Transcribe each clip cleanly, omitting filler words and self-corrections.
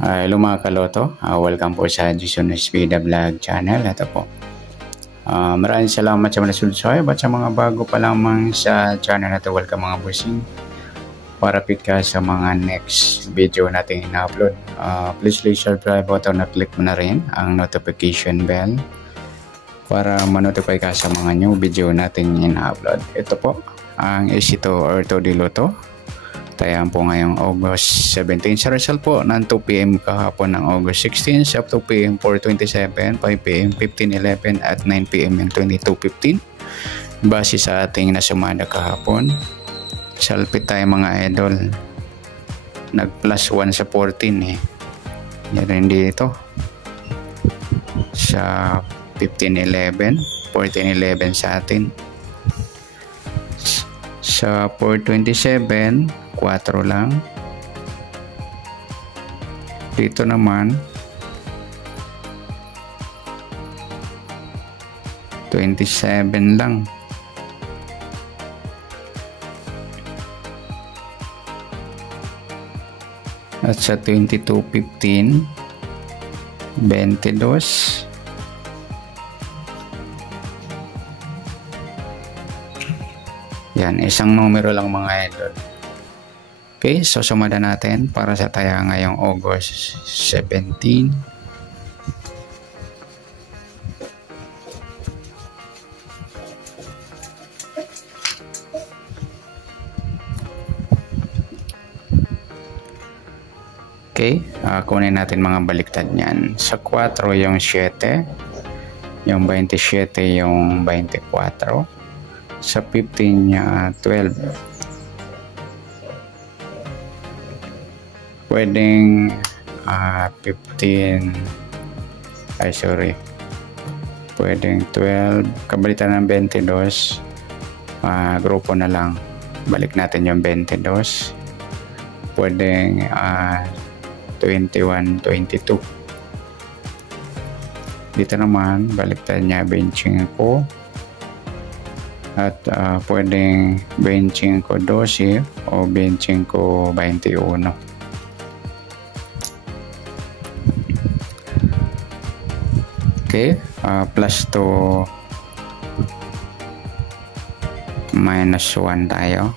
Hello mga kaloto, welcome po sa Jason Espida Vlog channel. Ito po. Maraming salamat sa mga subscribe at sa mga bago pa lamang sa channel na ito. Welcome mga bossing. Para fit ka sa mga next video natin ina-upload. Please subscribe button na click mo na rin ang notification bell para ma-notify ka sa mga new video natin ina-upload. Ito po ang Isito Orto di Loto. Tayan po ngayong August 17 sa result po ng 2 PM kahapon ng August 16 up to PM 4:27, 5 PM 15:11 at 9 PM yung 22:15. Base sa ating nasumada kahapon, salpit tayo mga idol. Nag plus 1 sa 14 eh. Yan rin dito. Sa 15:11, 14:11 sa atin. Sa 4:27, 4 lang. Dito naman 27 lang. At sa 22:15, 22. Yan, isang numero lang mga idol. Okay, so sumada natin para sa taya ngayong August 17. Okay, kunin natin mga baliktad niyan. Sa 4 yung 7, yung 27 yung 24, sa 15 niya 12. Pwedeng 15, pwedeng 12, kabalitan ng 22, grupo na lang, balik natin yung 22. Pwedeng 21, 22. Dito naman baliktad niya 25 at pwedeng 25-12 o 25-21. Okay, plus 2 minus 1 tayo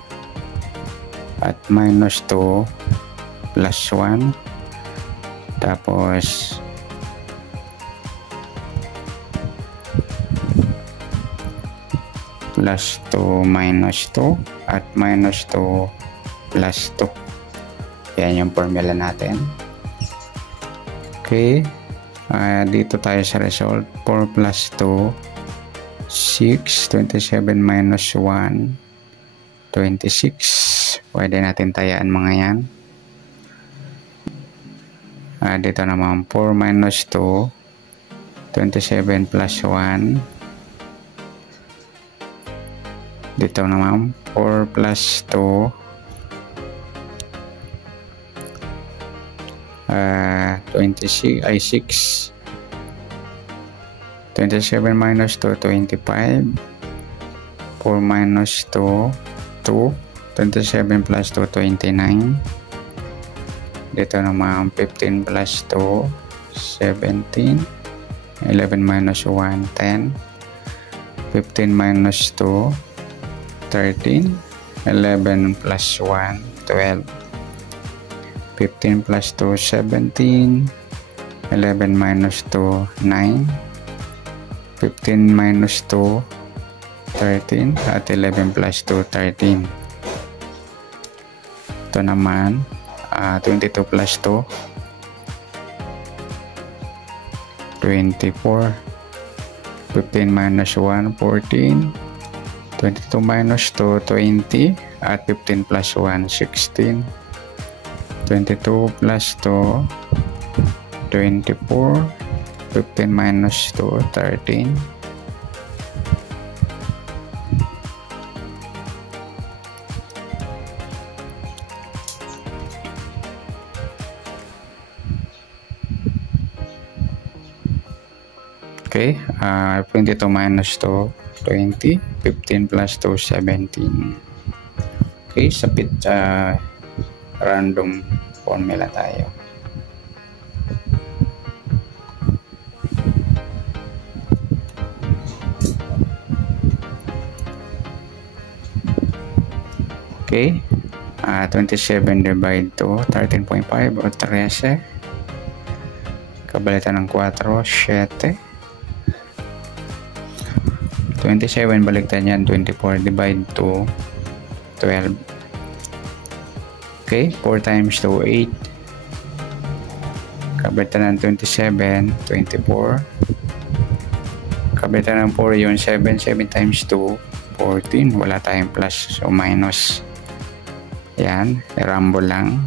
at minus 2 plus 1, tapos plus 2 minus 2 at minus 2 plus 2. Yan yung formula natin. Okay, dito tayo sa result. 4 plus 2 6, 27 minus 1 26. Pwede natin tayaan mga yan. Dito naman 4 minus 2 27 plus 1. Dito naman 4 plus 2 26 ay 6. 27 minus 2 25. 4 minus 2 2. 27 plus 2 29. Dito naman 15 plus 2 17. 11 minus 1 10. 15 minus 2 13. 11 plus 1 12. 15 plus 2 17. 11 minus 2 9. 15 minus 2 13 at 11 plus 2 13. Ito naman 22 plus 2 24. 15 minus 1 14. 22 minus 2 20 at 15 plus 1 16. 22 plus 2 24. 15 minus 2 13. Okay, 22 minus 2 20. 15 plus 2 17. Okay, sa random formula tayo. Okay. 27 divide to 13.5 o 13. Kabalitan ng 4, 7. 27 baliktad yan, 24 divide to 12. Okay, 4 times 2, 8. Kabalitan ng 27, 24. Kabalitan ng 4 yun, 7. 7 times 2, 14. Wala tayong plus, so minus. Yan, i-rumble lang.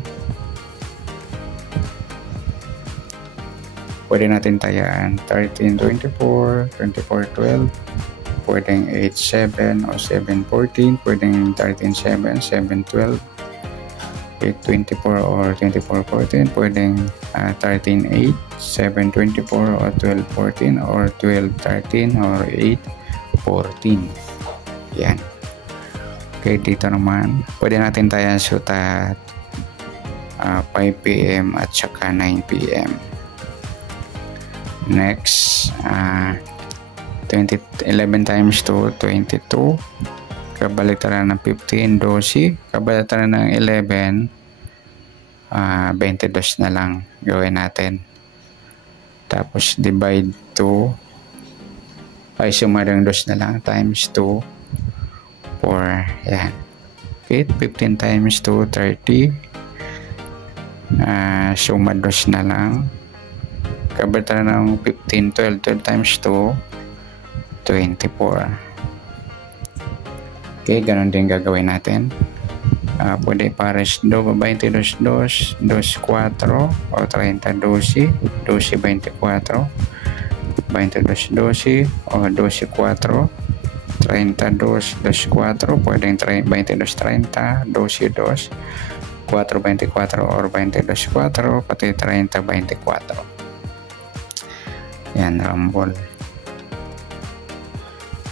Pwede natin tayaan 13, 24, 24, 12. Pwedeng 8, 7 o 7, 14. Pwedeng 13, 7, 7, 12. 8, 24 or 24, 14. Pwedeng 13, 8, 7, 24 or 12, 14 or 12, 13 or 8, 14. Yan. Okay, dito naman, pwede natin tayo sutat 5 p.m. at saka 9 p.m. Next, 11 times 2, 22. Kabaliktaran ng 15, 12. Kabaliktaran ng 11, 22 na lang gawin natin. Tapos divide 2, ay sumarang 2 na lang, times 2. 4, yan. Okay, 15 times 2, 30. Suma 2 na lang. Kabalita ng 15, 12. 12 times 2, 24. Okay, ganun din gagawin natin. Pwede pares 2, 22, 2, 4, o 30, 12, 12, 24, 22, 12, o 12, 4, 32, 24, pwedeng 22, 30, 12, 2, 4, 24, or 22, 4, pati 30, 24. Yan, rumble.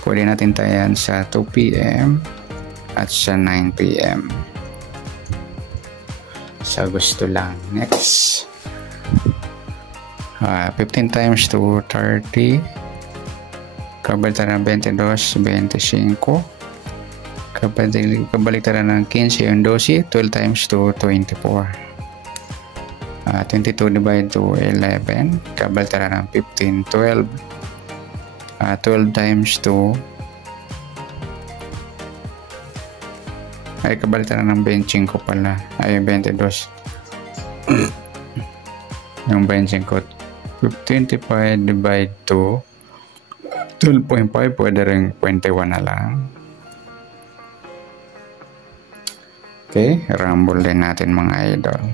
Pwede natin tayan sa 2 p.m. at sa 9 p.m. Sa gusto lang. Next. 15 times 2, 30. Kabaliktaran ng 22, 25. Kabaliktaran ng 15 yung 12. 12 times 2, 24. 22 divide to 11. Kabaliktaran ng 15, 12. 12 times 2. Ay, kabaliktaran ng 25 pala. Ay, 22. Yung 25. 25 divide to 12.5, pwede rin 21 na lang. Okay, rumble din natin mga idol.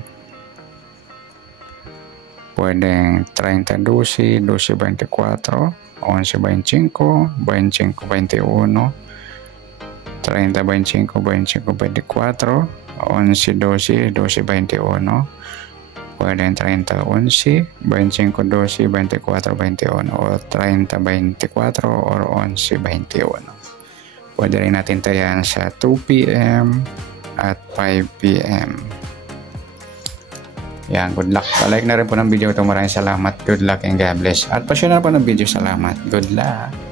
Pwedeng 30, 12, 12, 24, 11, 25, 25, 21, 30, 25, 25, 24, 11, 12, 12, 21, pwedeng 30, 11, 25, 12, 24, 21, o 30, 24, or 11, 21. Pwede rin natin tayan sa 2 p.m. at 5 p.m. Yan, good luck. Like na rin po ng video ito. Maraming salamat. Good luck and God bless. At pa-share na po ng video. Salamat. Good luck.